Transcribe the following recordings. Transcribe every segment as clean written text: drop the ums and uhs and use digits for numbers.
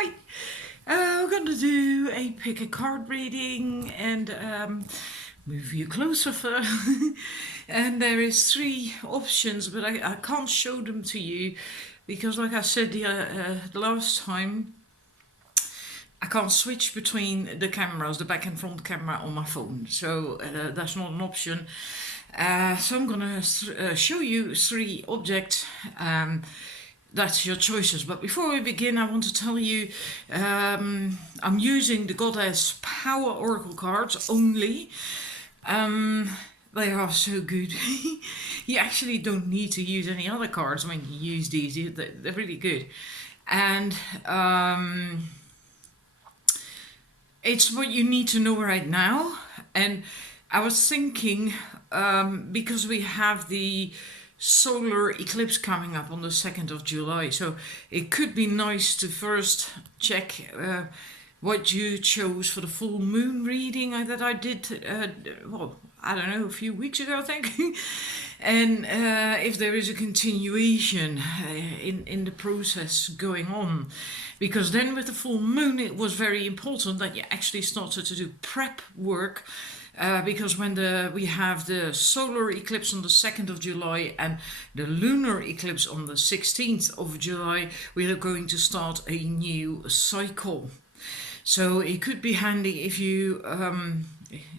Hi, we're going to do a pick a card reading and move you closer for and there is three options, but I can't show them to you because like I said the last time, I can't switch between the cameras, the back and front camera on my phone, so that's not an option. So I'm gonna show you three objects. That's your choices. But before we begin, I want to tell you I'm using the Goddess Power Oracle cards only. They are so good. You actually don't need to use any other cards when you use these. They're really good. And it's what you need to know right now. And I was thinking, because we have the solar eclipse coming up on the 2nd of July, so it could be nice to first check what you chose for the full moon reading that I did, well, I don't know, a few weeks ago, I think. And if there is a continuation in the process going on. Because then with the full moon, it was very important that you actually started to do prep work. Because when we have the solar eclipse on the 2nd of July and the lunar eclipse on the 16th of July, we are going to start a new cycle. So it could be handy if you...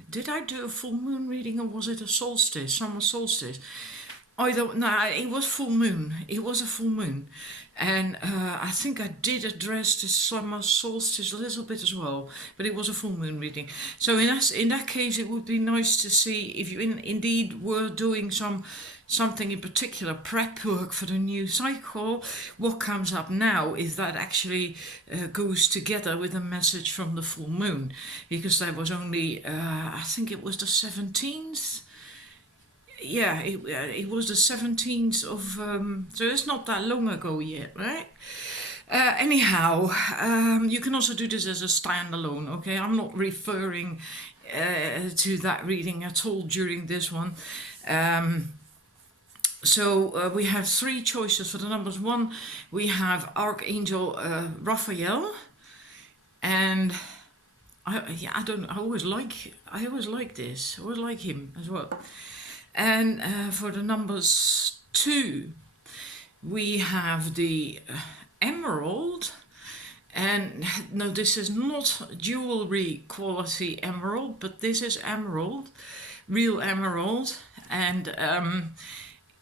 did I do a full moon reading or was it a solstice, summer solstice? I don't know, it was full moon. It was a full moon. And I think I did address the summer solstice a little bit as well, but it was a full moon reading. So in that case, it would be nice to see if you indeed were doing something in particular, prep work for the new cycle. What comes up now is that actually goes together with a message from the full moon, because there was only, I think it was the 17th. Yeah, it was the 17th of, so it's not that long ago yet, right? Anyhow, you can also do this as a standalone, okay? I'm not referring to that reading at all during this one. So we have three choices for the numbers. One, we have Archangel Raphael, and I always like this. I always like him as well. And for the numbers 2, we have the emerald. And no, this is not jewelry quality emerald, but this is emerald, real emerald. And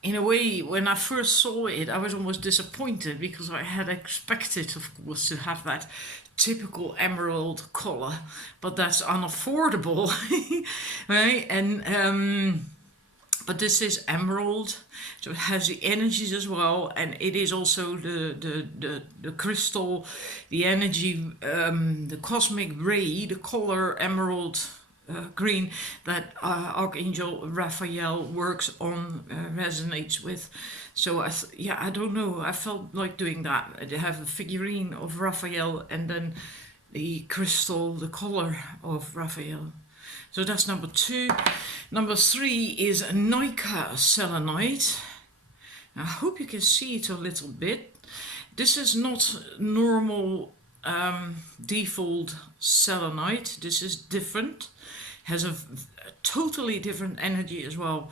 in a way, when I first saw it, I was almost disappointed because I had expected, of course, to have that typical emerald color, but that's unaffordable, right? And but this is emerald, so it has the energies as well, and it is also the crystal, the energy, the cosmic ray, the color emerald green that Archangel Raphael works on, resonates with. So I don't know, I felt like doing that. I have a figurine of Raphael and then the crystal, the color of Raphael. So that's number 2. Number 3 is Nika selenite. I hope you can see it a little bit. This is not normal default selenite. This is different. Has a totally different energy as well.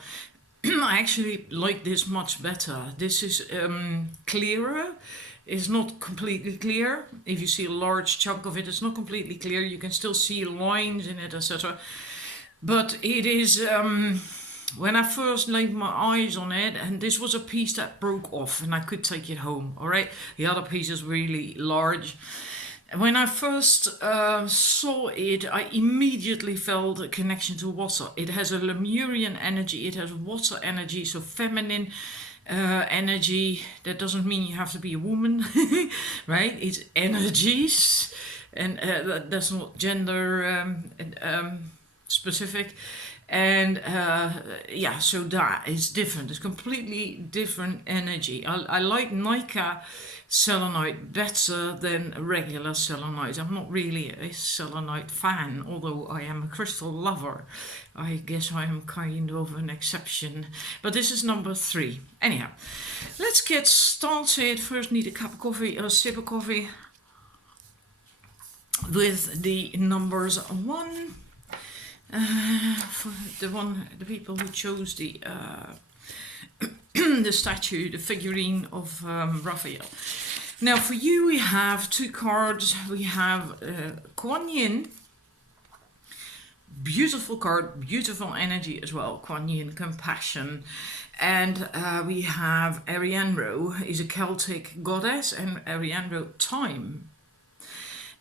I actually like this much better. This is clearer. It's not completely clear. If you see a large chunk of it, it's not completely clear. You can still see lines in it, etc. But it is, when I first laid my eyes on it, and this was a piece that broke off and I could take it home, all right? The other piece is really large. When I first saw it, I immediately felt a connection to water. It has a Lemurian energy, it has water energy, so feminine energy. That doesn't mean you have to be a woman, right? It's energies, and that's not gender specific. And yeah, so that is different. It's completely different energy. I like Nika selenite better than regular selenite. I'm not really a selenite fan, although I am a crystal lover. I guess I am kind of an exception. But this is number 3. Anyhow, let's get started. First need a cup of coffee, a sip of coffee. with the numbers 1. For the people who chose the the statue, the figurine of Raphael. Now for you we have 2 cards. We have Kuan Yin, beautiful card, beautiful energy as well. Kuan Yin, compassion. And we have Arianro, is a Celtic goddess, and Arianro, time.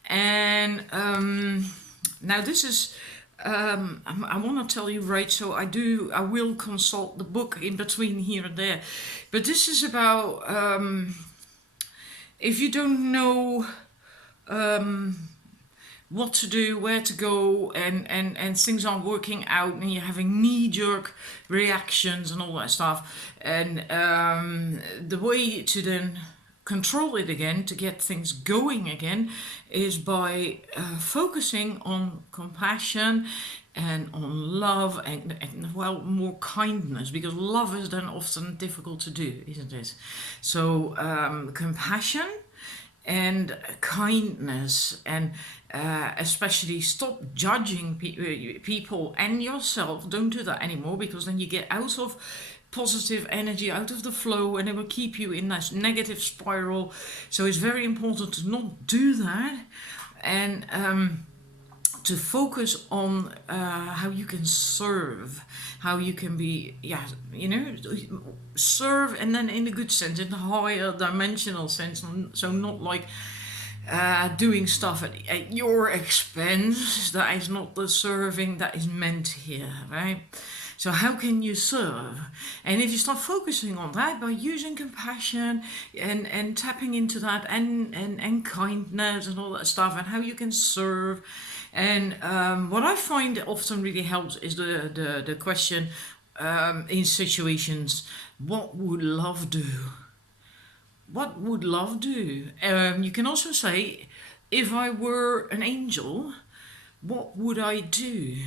And now this is, I want to tell you, right, so I will consult the book in between here and there. But this is about, if you don't know what to do, where to go, and things aren't working out, and you're having knee-jerk reactions and all that stuff, and the way to then control it again, to get things going again, is by focusing on compassion and on love and well, more kindness, because love is then often difficult to do, isn't it? So compassion and kindness, and especially stop judging people and yourself. Don't do that anymore, because then you get out of positive energy, out of the flow, and it will keep you in that negative spiral. So it's very important to not do that, and to focus on how you can serve, how you can be, serve, and then in the good sense, in the higher dimensional sense. So not like doing stuff at your expense. That is not the serving that is meant here, right? So how can you serve? And if you start focusing on that by using compassion and tapping into that, and kindness and all that stuff, and how you can serve. And what I find often really helps is the question in situations, what would love do? What would love do? You can also say, if I were an angel, what would I do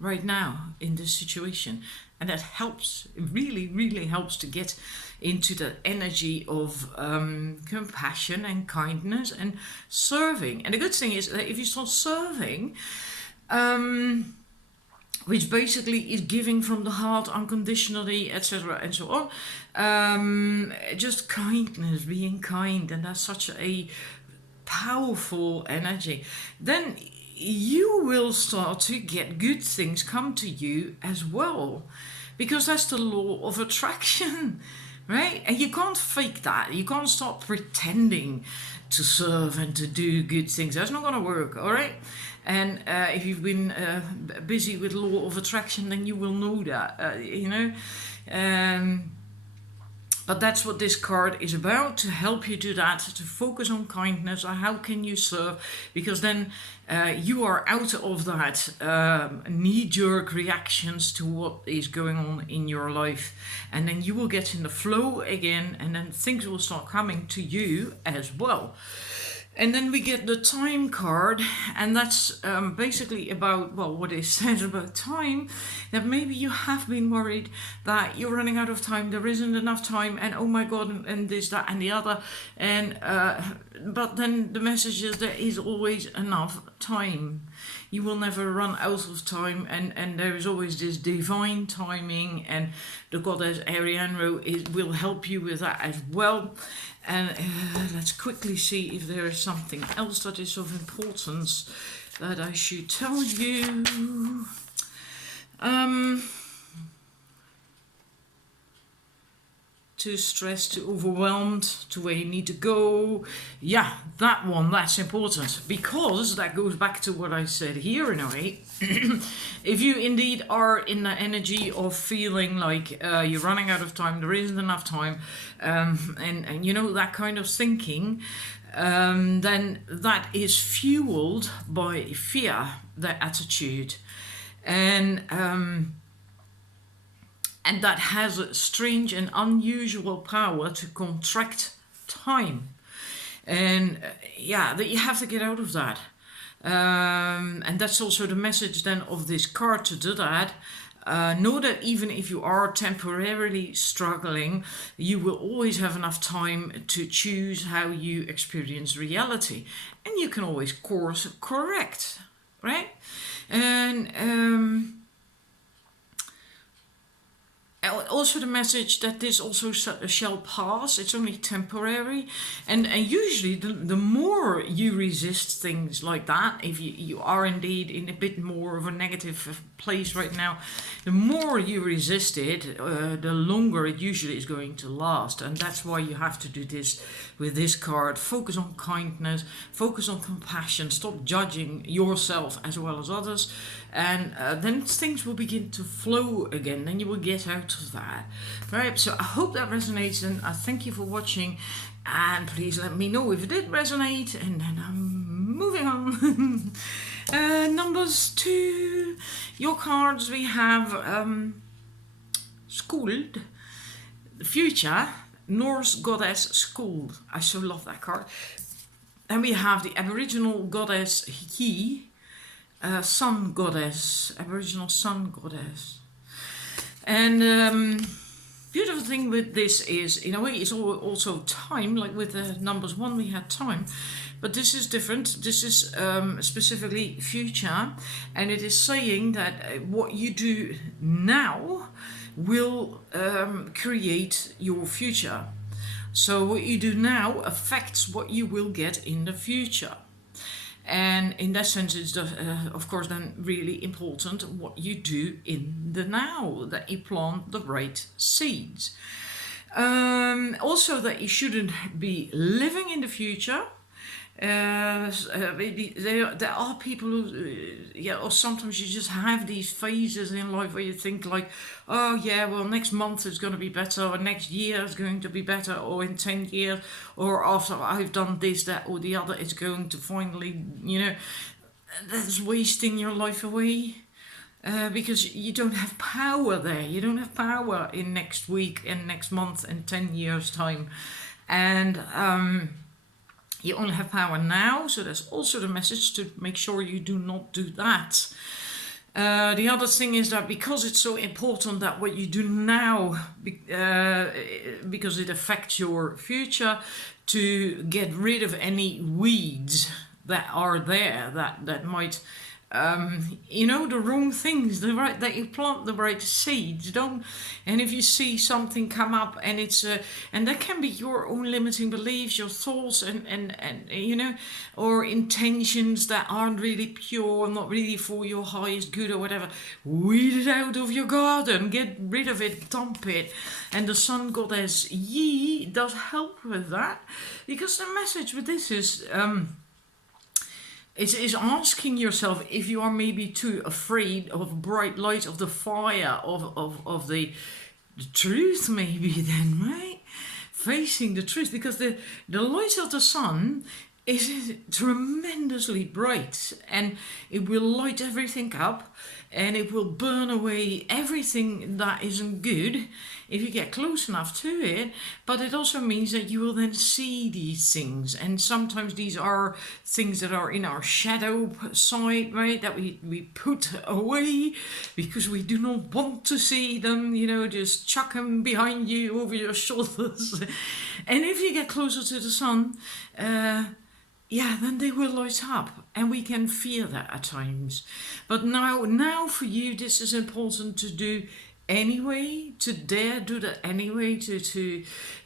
right now in this situation? And that helps, it really helps to get into the energy of compassion and kindness and serving. And the good thing is that if you start serving, which basically is giving from the heart unconditionally, etc., and so on, just kindness, being kind, and that's such a powerful energy, then you will start to get good things come to you as well, because that's the law of attraction, right? And you can't fake that. You can't start pretending to serve and to do good things. That's not going to work, all right? And if you've been busy with law of attraction, then you will know that, But that's what this card is about, to help you do that, to focus on kindness. How can you serve? Because then you are out of that knee-jerk reactions to what is going on in your life. And then you will get in the flow again, and then things will start coming to you as well. And then we get the time card, and that's basically about, well, what it says about time, that maybe you have been worried that you're running out of time, there isn't enough time, and oh my God, and this, that, and the other, and but then the message is there is always enough time. You will never run out of time, and there is always this divine timing, and the goddess Arianro will help you with that as well. And let's quickly see if there is something else that is of importance that I should tell you. Too stressed, too overwhelmed, to where you need to go. Yeah, that one, that's important, because that goes back to what I said here in a way. If you indeed are in the energy of feeling like you're running out of time, there isn't enough time, and you know, that kind of thinking, then that is fueled by fear, that attitude. And that has a strange and unusual power to contract time. And that you have to get out of that. And that's also the message then of this card, to do that. Know that even if you are temporarily struggling, you will always have enough time to choose how you experience reality. And you can always course correct, right? And also the message that this also shall pass. It's only temporary, and usually the more you resist things like that, if you are indeed in a bit more of a negative place right now, the more you resist it, the longer it usually is going to last. And that's why you have to do this with this card. Focus on kindness, focus on compassion, stop judging yourself as well as others, and then things will begin to flow again. Then you will get out of that, right? So I hope that resonates, and I thank you for watching, and please let me know if it did resonate, and then I'm moving on. Numbers 2, your cards. We have Skuld, the future, Norse goddess Skuld. I so love that card. And we have the Aboriginal goddess Hi, sun goddess, Aboriginal sun goddess. And beautiful thing with this is, in a way, it's also time. Like with the numbers 1, we had time, but this is different. This is specifically future, and it is saying that what you do now will create your future. So what you do now affects what you will get in the future. And in that sense, it's of course then really important what you do in the now, that you plant the right seeds. Also that you shouldn't be living in the future. Maybe there are people who, or sometimes you just have these phases in life where you think like, oh yeah, well next month is going to be better, or next year is going to be better, or in 10 years, or after I've done this, that, or the other, it's going to finally, that's wasting your life away. Because you don't have power there. You don't have power in next week and next month and 10 years time. And you only have power now, so that's also the message to make sure you do not do that. The other thing is that because it's so important that what you do now, because it affects your future, to get rid of any weeds that are there that might, the wrong things, that you plant the right seeds. And if you see something come up and it's and that can be your own limiting beliefs, your thoughts, and or intentions that aren't really pure, not really for your highest good or whatever, weed it out of your garden, get rid of it, dump it. And the sun goddess Yi does help with that, because the message with this is it's asking yourself if you are maybe too afraid of bright light, of the fire, of the truth, maybe then, right? Facing the truth, because the light of the sun is tremendously bright, and it will light everything up, and it will burn away everything that isn't good if you get close enough to it. But it also means that you will then see these things, and sometimes these are things that are in our shadow side, right, that we put away because we do not want to see them, just chuck them behind you, over your shoulders. And if you get closer to the sun, then they will light up, and we can feel that at times. But now for you, this is important to do anyway, to dare do that anyway,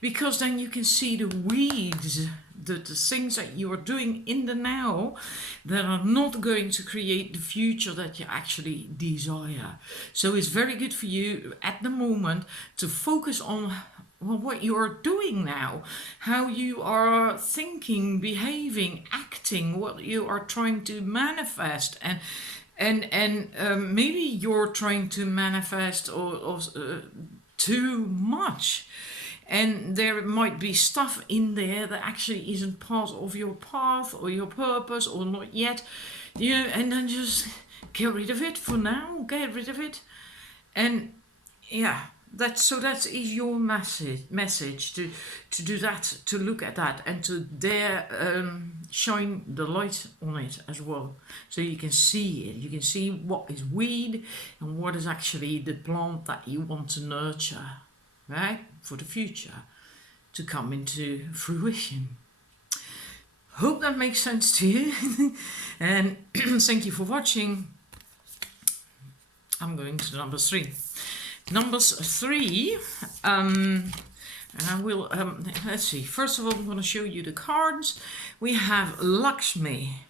because then you can see the weeds, the things that you are doing in the now that are not going to create the future that you actually desire. So it's very good for you at the moment to focus on what you are doing now, how you are thinking, behaving, acting, what you are trying to manifest, and maybe you're trying to manifest or too much, and there might be stuff in there that actually isn't part of your path or your purpose, or not yet, and then just get rid of it for now. Get rid of it, and That is your message to do that, to look at that, and to dare shine the light on it as well, so you can see it. You can see what is weed and what is actually the plant that you want to nurture, right, for the future to come into fruition. Hope that makes sense to you. And thank you for watching. I'm going to number 3. Numbers 3, and I will, let's see, first of all I'm going to show you the cards. We have Lakshmi.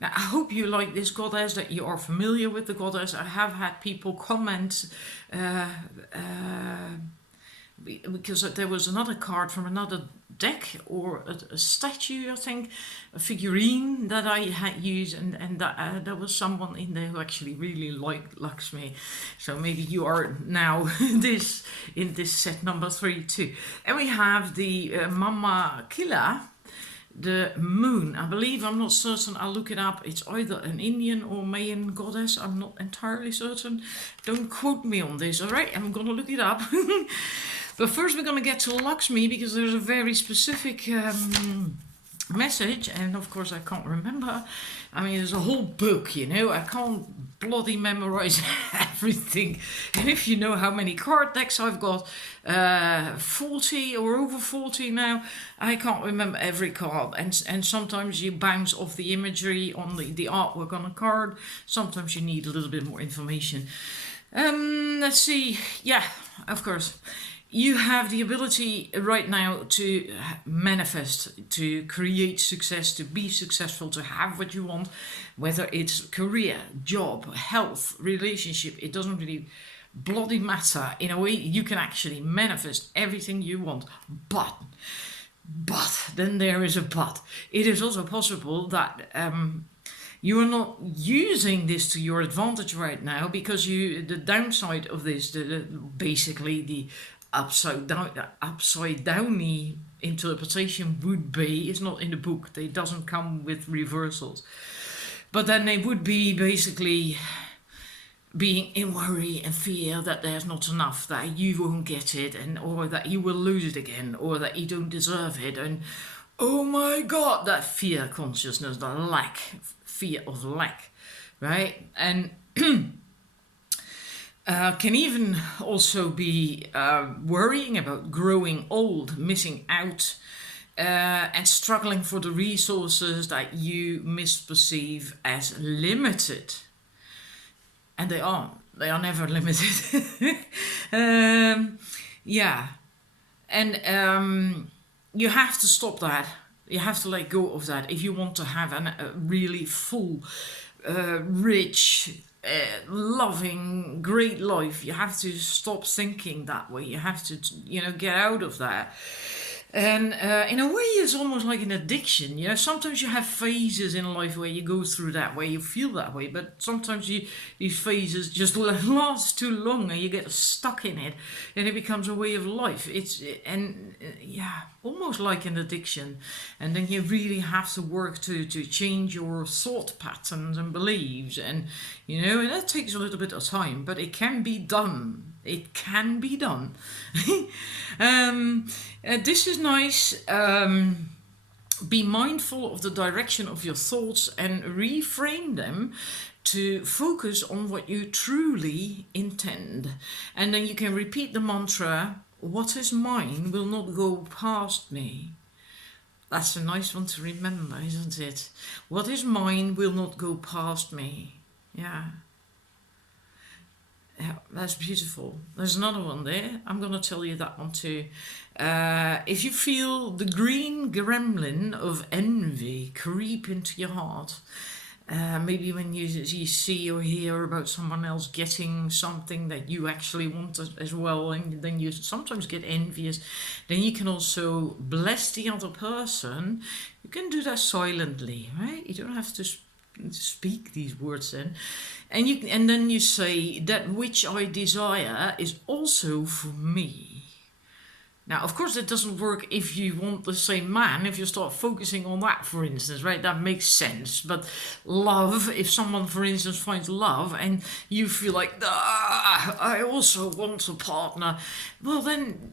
Now I hope you like this goddess, that you are familiar with the goddess. I have had people comment because there was another card from another deck, or a statue, I think, a figurine that I had used, and that, there was someone in there who actually really liked Lakshmi. So maybe you are now in this set number 3 too. And we have the Mama Killa, the moon. I believe, I'm not certain, I'll look it up. It's either an Indian or Mayan goddess. I'm not entirely certain. Don't quote me on this, alright? I'm gonna look it up. But first we're going to get to Lakshmi, because there's a very specific message, and of course I can't remember. I mean, there's a whole book, you know, I can't bloody memorize everything. And if you know how many card decks I've got, 40 or over 40 now, I can't remember every card. And sometimes you bounce off the imagery on the artwork on a card. Sometimes you need a little bit more information. Let's see. Yeah, of course. You have the ability right now to manifest, to create success, to be successful, to have what you want, whether it's career, job, health, relationship. It doesn't really bloody matter. In a way, you can actually manifest everything you want. But then there is a but. It is also possible that you are not using this to your advantage right now, because the downside of this, basically the upside downy interpretation would be, it's not in the book, it doesn't come with reversals, but then they would be basically being in worry and fear that there's not enough, that you won't get it, and or that you will lose it again, or that you don't deserve it, and oh my god, that fear consciousness, the fear of lack, right? And can even also be worrying about growing old, missing out, and struggling for the resources that you misperceive as limited. And they are never limited. Yeah. And you have to stop that. You have to let go of that if you want to have a really full, rich, loving, great life. You have to stop thinking that way. You have to, get out of that. And in a way, it's almost like an addiction. Sometimes you have phases in life where you go through that, where you feel that way. But sometimes these phases just last too long, and you get stuck in it, and it becomes a way of life. Almost like an addiction. And then you really have to work to change your thought patterns and beliefs, and and that takes a little bit of time, but it can be done. It can be done. This is nice. Be mindful of the direction of your thoughts and reframe them to focus on what you truly intend. And then you can repeat the mantra, what is mine will not go past me. That's a nice one to remember, isn't it? What is mine will not go past me. Yeah. Yeah, that's beautiful. There's another one there. I'm going to tell you that one too. If you feel the green gremlin of envy creep into your heart, maybe when you see or hear about someone else getting something that you actually want as well, and then you sometimes get envious, then you can also bless the other person. You can do that silently, right? You don't have to speak these words then. And then you say, that which I desire is also for me. Now, of course, it doesn't work if you want the same man, if you start focusing on that, for instance, right? That makes sense. But love, if someone, for instance, finds love and you feel like, I also want a partner, well, then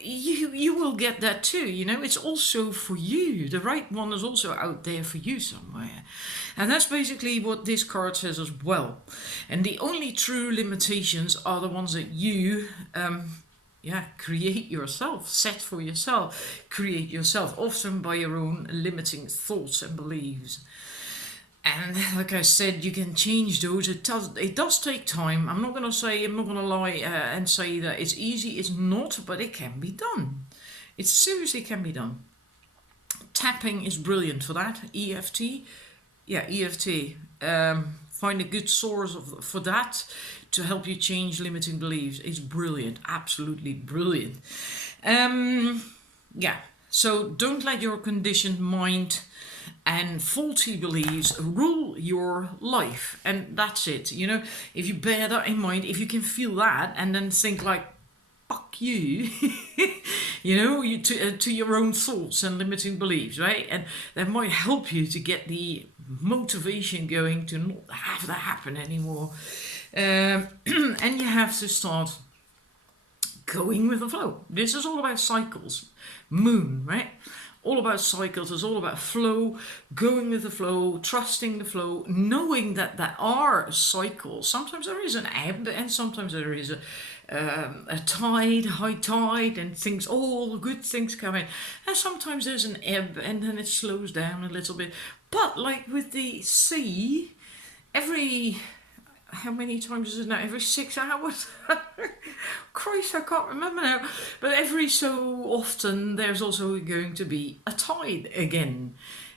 you will get that too, you know? It's also for you. The right one is also out there for you somewhere. And that's basically what this card says as well. And the only true limitations are the ones that you create yourself, set for yourself, create yourself, often by your own limiting thoughts and beliefs. And like I said, you can change those. It does take time. I'm not gonna lie and say that it's easy. It's not, but it can be done. It seriously can be done. Tapping is brilliant for that. EFT, yeah, EFT. Find a good source for that to help you change limiting beliefs. It's brilliant, absolutely brilliant. Yeah, so don't let your conditioned mind and faulty beliefs rule your life, and that's it. You know, if you bear that in mind, if you can feel that and then think like, fuck you, you know, to your own thoughts and limiting beliefs, right? And that might help you to get the motivation going to not have that happen anymore. And you have to start going with the flow. This is all about cycles. Moon, right? All about cycles. It's all about flow, going with the flow, trusting the flow, knowing that there are cycles. Sometimes there is an ebb and sometimes there is a tide, high tide, and things, all good things come in. And sometimes there's an ebb and then it slows down a little bit. But like with the sea, how many times is it now? Every 6 hours? Christ, I can't remember now. But every so often there's also going to be a tide again.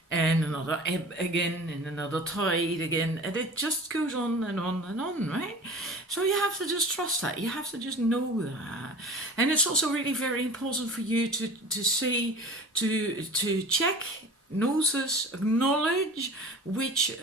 And another ebb again, and another tide again. And it just goes on and on and on, right? So you have to just trust that. You have to just know that. And it's also really very important for you to see, to check, notice, acknowledge which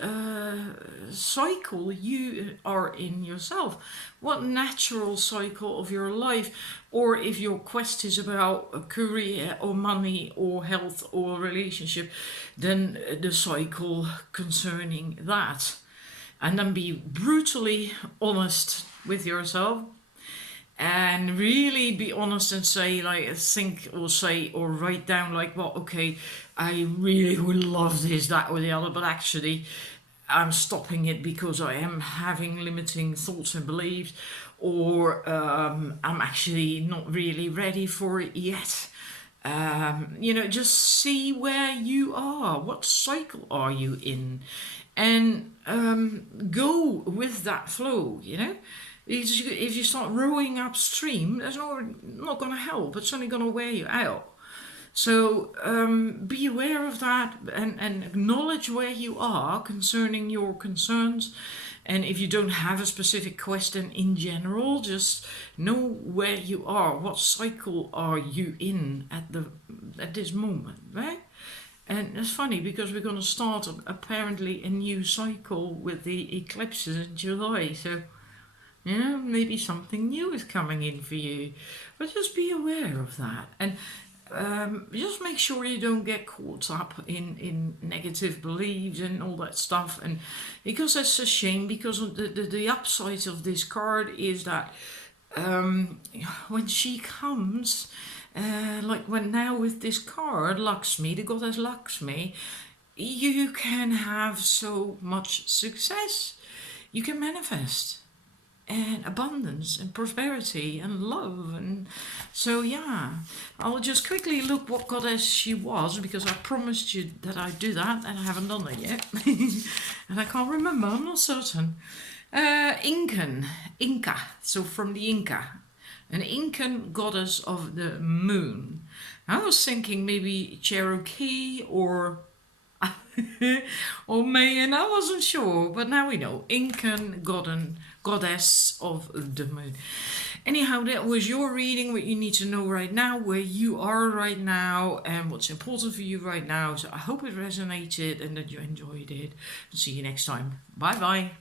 cycle you are in yourself. What natural cycle of your life, or if your quest is about a career or money or health or relationship, then the cycle concerning that. And then be brutally honest with yourself. And really be honest and say, like, think or say or write down, like, well, okay, I really would love this, that, or the other, but actually I'm stopping it because I am having limiting thoughts and beliefs, or I'm actually not really ready for it yet. You know, just see where you are. What cycle are you in? And go with that flow, you know? If you start rowing upstream, that's not going to help. It's only going to wear you out. So be aware of that and acknowledge where you are concerning your concerns. And if you don't have a specific question in general, just know where you are. What cycle are you in at this moment, right? And it's funny because we're going to start apparently a new cycle with the eclipses in July. So, you know, maybe something new is coming in for you. But just be aware of that. And just make sure you don't get caught up in negative beliefs and all that stuff. And because that's a shame, because the upside of this card is that when she comes, like when now with this card, Lakshmi, the goddess Lakshmi, you can have so much success. You can manifest. And abundance and prosperity and love. And so, yeah, I'll just quickly look what goddess she was, because I promised you that I'd do that and I haven't done it yet. And I can't remember, I'm not certain. Inca, so from the Inca, an Incan goddess of the moon. I was thinking maybe Cherokee or or Mayan, I wasn't sure, but now we know. Incan goddess of the moon. Anyhow, that was your reading, what you need to know right now, where you are right now, and what's important for you right now. So I hope it resonated and that you enjoyed it. See you next time. Bye bye.